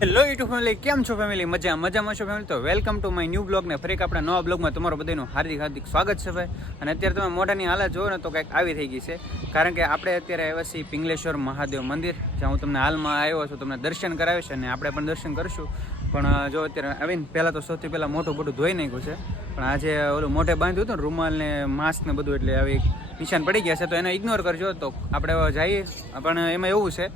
Hello YouTube family કેમ છો family મજા મજામાં છો ફેમિલી તો welcome to my new blog ને ફરી આપણા નવા બ્લોગમાં તમારું બધાનું હાર્દિક હાર્દિક સ્વાગત છે ભાઈ. અને અત્યારે તમે મોઢાની હાલત જોવો ને તો કંઈક આવી થઈ ગઈ છે. કારણ કે આપણે અત્યારે આવ્યા છીએ પિંગલેશ્વર મહાદેવ મંદિર, જ્યાં હું તમને હાલમાં આવ્યો છું, તમને દર્શન કરાવીશ અને આપણે પણ દર્શન કરશું. પણ જો અત્યારે આવીને પહેલાં તો સૌથી પહેલાં મોટું બધું ધોઈ નાખ્યું છે. પણ આજે ઓલું મોઢે બાંધ્યું હતું ને, રૂમાલ ને માસ્ક ને બધું, એટલે આવી નિશાન પડી ગયા છે. તો એને ઇગ્નોર કરજો, તો આપણે જઈએ. પણ એમાં એવું છે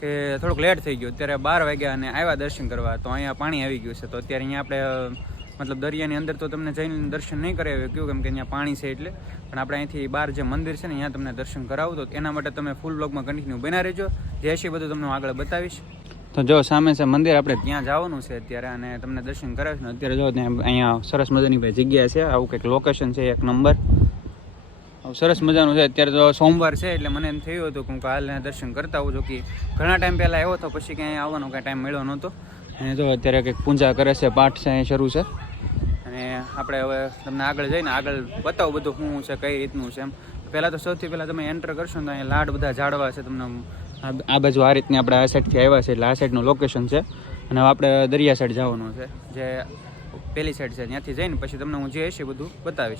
કે થોડુંક લેટ થઈ ગયું. અત્યારે બાર વાગ્યા અને આવ્યા દર્શન કરવા, તો અહીંયા પાણી આવી ગયું છે. તો અત્યારે અહીંયા આપણે મતલબ દરિયાની અંદર તો તમને જઈને દર્શન નહીં કરાવી કેવું કેમ કે અહીંયા પાણી છે એટલે. પણ આપણે અહીંથી બહાર જે મંદિર છે ને, અહીંયા તમને દર્શન કરાવું. તો એના માટે તમે ફૂલ બ્લોગમાં કન્ટિન્યુ બના રહેજો. જે છે બધું તમને હું આગળ બતાવીશ. તો જો, સામે છે મંદિર, આપણે ત્યાં જવાનું છે અત્યારે અને તમને દર્શન કરાવીશ. અત્યારે જો અહીંયા સરસ મજાની ભાઈ જગ્યા છે. આવું કંઈક લોકેશન છે, એક નંબર સરસ મજાનું છે. અત્યારે તો સોમવાર છે એટલે મને એમ થયું હતું કે હું કાલે દર્શન કરતા હોઉં છું કે ઘણા ટાઈમ પહેલાં આવ્યો હતો, પછી ક્યાંય આવવાનો કાંઈ ટાઈમ મળ્યો નહોતો. અને જો અત્યારે કંઈક પૂજા કરે છે, પાઠ છે, અહીં શરૂ છે. અને આપણે હવે તમને આગળ જઈને આગળ બતાવું બધું શું છે, કઈ રીતનું છે એમ. પહેલાં તો સૌથી પહેલાં તમે એન્ટર કરશો તો અહીંયા લાડ બધા ઝાડવા છે તમને આ- બાજુ આ રીતની આપણે આ સાઈડથી આવ્યા છે એટલે આ સાઈડનું લોકેશન છે. અને આપણે દરિયા સાઈડ જવાનું છે, જે પેલી સાઈડ છે, ત્યાંથી જઈને પછી તમને હું જે એ બધું બતાવીશ.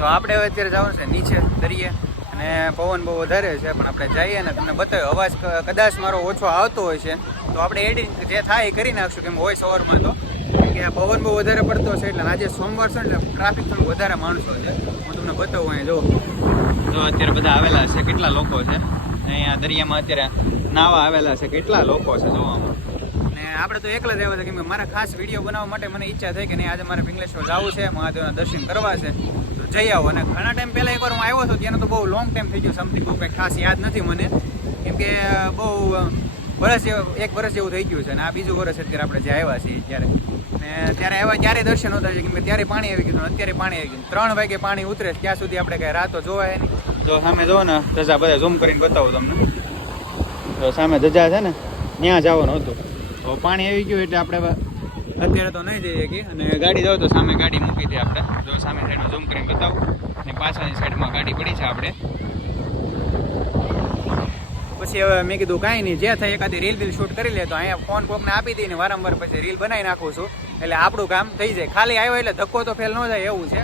તો આપણે હવે અત્યારે જવાનું છે નીચે, દરિયે. અને પવન બહુ વધારે છે, પણ આપણે જઈએ અને તમને બતાવ્યો અવાજ કદાચ મારો ઓછો આવતો હોય છે. તો આપણે એડિટ જે થાય એ કરી નાખશું કેમ હોય સવારમાં તો. કે પવન બહુ વધારે પડતો છે એટલે આજે સોમવાર છે ને એટલે ટ્રાફિક થોડું વધારે માણસો છે. હું તમને બતાવું અહીં જો જો અત્યારે બધા આવેલા છે, કેટલા લોકો છે. અહીંયા દરિયામાં અત્યારે નાવા આવેલા છે, કેટલા લોકો છે જોવામાં ને આપણે તો એકલા જ આવ્યા હતા, કેમ કે મારા ખાસ વીડિયો બનાવવા માટે મને ઈચ્છા થઈ કે નહીં, આજે મારે પિંગલેશ્વર જવું છે, મહાદેવના દર્શન કરવા છે. જઈ આવો. અને ઘણા ટાઈમ પહેલાં એકવાર હું આવ્યો હતો ત્યાંનો તો બહુ લોંગ ટાઈમ થઈ ગયો. સમથિંગ બહુ કંઈ ખાસ યાદ નથી મને. કેમ કે બહુ વરસ એક વર્ષ જેવું થઈ ગયું છે. અને આ બીજું વર્ષ અત્યારે આપણે જે આવ્યા છીએ ત્યારે. ને ત્યારે આવ્યા ત્યારે દર્શન હોતા છે કે ત્યારે પાણી આવી ગયું અત્યારે પાણી આવી ગયું. ત્રણ વાગે પાણી ઉતરે ત્યાં સુધી આપણે કાંઈ રાતો જોવાય નહીં. તો સામે જો ને, ધજા બધા ઝૂમ કરીને બતાવું તમને. તો સામે ધજા છે ને, ત્યાં જવાનું હતું. તો પાણી આવી ગયું એટલે આપણે અત્યારે તો નહીં જઈએ કે. અને ગાડી જાવ તો સામે ગાડી મૂકી દે આપણે. જો સામે સાઈડમાં ઝૂમ કરીને બતાવું. અને પાછળની સાઈડમાં ગાડી પડી છે આપણે. પછી હવે મેં કીધું કાંઈ નહીં, જે થાય એકાદી રીલ બીલ શૂટ કરી લે તો અહીંયા ફોન કોકને આપી દઈને વારંવાર પછી રીલ બનાવી નાખું છું. એટલે આપણું કામ થઈ જાય. ખાલી આવ્યો એટલે ધક્કો તો ફેલ ન જાય એવું છે.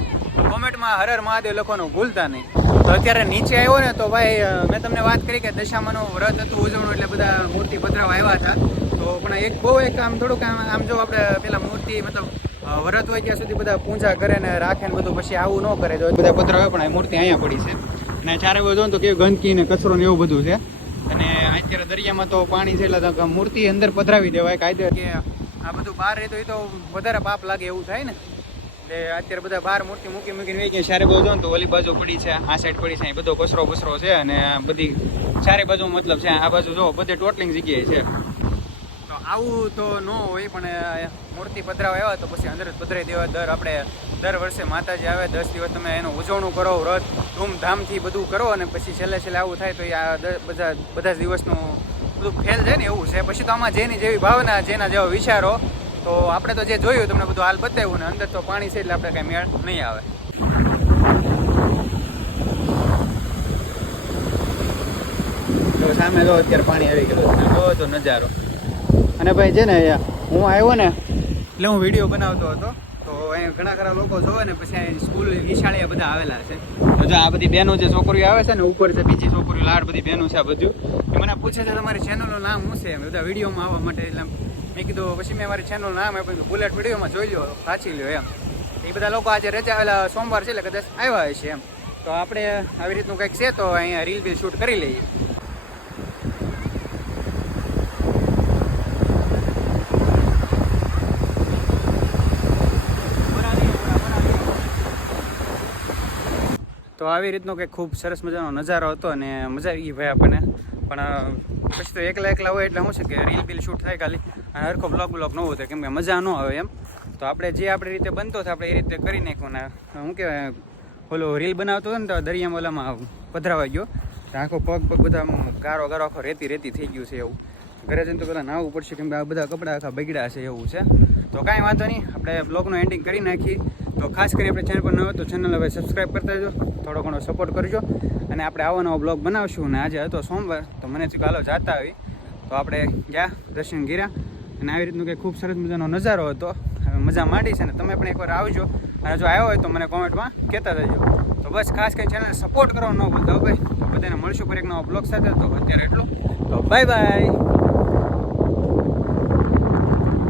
કોમેન્ટમાં હર હર મહાદેવ લખવાનું ભૂલતા નહીં. તો અત્યારે નીચે આવ્યો ને તો ભાઈ મેં તમને વાત કરી કે દશામાનું વ્રત હતું ઉજવણું એટલે બધા મૂર્તિ પધરાવા આવ્યા હતા. તો પણ એક બહુ એક આમ થોડુંક આમ આમ જો આપણે પેલા મૂર્તિ, મતલબ વ્રત હોય ત્યાં સુધી બધા પૂજા કરે ને રાખે ને બધું, પછી આવું ન કરે. જો બધા પધરાવે પણ આ મૂર્તિ અહીંયા પડી છે. અને ચારે બધું તો કેવું ગંદકી ને કચરો ને એવું બધું છે. અને અત્યારે દરિયામાં તો પાણી છે, એટલે મૂર્તિ અંદર પધરાવી દેવાય, કાયદે કે આ બધું બહાર રહેતો એ તો વધારે પાપ લાગે એવું થાય ને. એટલે અત્યારે બધા બહાર મૂર્તિ મૂકી મૂકીને ગયા ચારે બાજુ તો ઓલી બાજુ પડી છે, આ સાઈડ પડી છે બધો કચરો બસરો છે અને બધી ચારે બાજુ મતલબ છે, આ બાજુ જો બધે ટોટલિંગ જગ્યાએ છે. આવું તો ન હોય, પણ મૂર્તિ પધરાવા આવ્યા તો પછી અંદર જ પધરાવી દેવા. દર આપણે, દર વર્ષે માતાજી આવે, દસ દિવસ તમે એનું ઉજવણું કરો, વ્રત, ધૂમધામથી બધું કરો અને પછી છેલ્લે છેલ્લે આવું થાય તો એ આ બધા બધા જ દિવસનું બધું ફેલ છે ને એવું છે. પછી તો આમાં જેની જેવી ભાવના, જેના જેવા વિચારો, તો આપણે તો જે જોયું, તમને બધું હાલ બતાવ્યું ને અંદર તો પાણી છે એટલે આપણે કાંઈ મેળ નહીં આવે. તો સામે જો અત્યારે પાણી આવી ગયું તો નજારો. અને ભાઈ છે ને, હું આવ્યો ને, એટલે હું વીડિયો બનાવતો હતો. તો અહીંયા ઘણા ખરા લોકો જોવે ને, પછી અહીં સ્કૂલ નિશાળીયા બધા આવેલા છે. તો જો આ બધી બહેનો જે છોકરીઓ આવે છે ને, ઉપર છે, બીજી છોકરીઓ, લાડ બધી બહેનો છે આ બધું. એ મને પૂછે છે, તમારી ચેનલનું નામ શું છે? બધા વિડીયોમાં આવવા માટે. એટલે મેં કીધું, પછી મેં મારી ચેનલનું નામ આપ્યું બુલેટ વિડીયોમાં જોઈ લો સાચી લ્યો એમ. એ બધા લોકો આજે રજા આવેલા સોમવાર છે, એટલે કદાચ આવ્યા હશે એમ. તો આપણે આવી રીતનું કંઈક છે, તો અહીંયા રીલ બીલ શૂટ કરી લઈએ. તો આવી રીતનો કંઈક ખૂબ સરસ મજાનો નજારો હતો અને મજા આવી ગઈ ભાઈ આપણને. પણ પછી તો એકલા એકલા હોય એટલે શું છે કે રીલ બિલ શૂટ થાય ખાલી. અને હરખો બ્લોગ બ્લોગ ન હોય કેમ કે મજા ન આવે એમ. તો આપણે જે આપણી રીતે બનતો હતો, આપણે એ રીતે કરી નાખ્યું ને શું કહેવાય, ઓલો રીલ બનાવતો હતો ને, તો દરિયામાં ઓલામાં પધરાવા ગયો. આખો પગ પગ બધા ગારો ગારો આખો રેતી રેતી થઈ ગયું છે એવું. ઘરે જઈને તો પેલા નાહવું પડશે, કેમ કે આ બધા કપડાં આખા બગડ્યા છે એવું છે. તો કાંઈ વાંધો નહીં, આપણે બ્લોગનું એન્ડિંગ કરી નાખી. તો ખાસ કરી આપણે ચેનલ પર ન તો ચેનલ હવે સબસ્ક્રાઈબ કરતા જજો થોડો ઘણો સપોર્ટ કરજો. અને આપણે આવો નવો બ્લોગ બનાવશું. અને આજે હતો સોમવાર, તો મને ચાલો કે જાતા આવી. તો આપણે ગયા, દર્શન ગીરા અને આવી રીતનું કંઈ ખૂબ સરસ મજાનો નજારો હતો. હવે મજા માંડી છે ને તમે પણ એકવાર આવજો. અને જો આવ્યો હોય તો મને કોમેન્ટમાં કહેતા રહેજો. તો બસ ખાસ કરી ચેનલ સપોર્ટ કરવાનો ન ભૂલતા ભાઈ. તો બધાને મળશું પર એક નવો બ્લોગ સાથે. તો અત્યારે એટલું. તો બાય બાય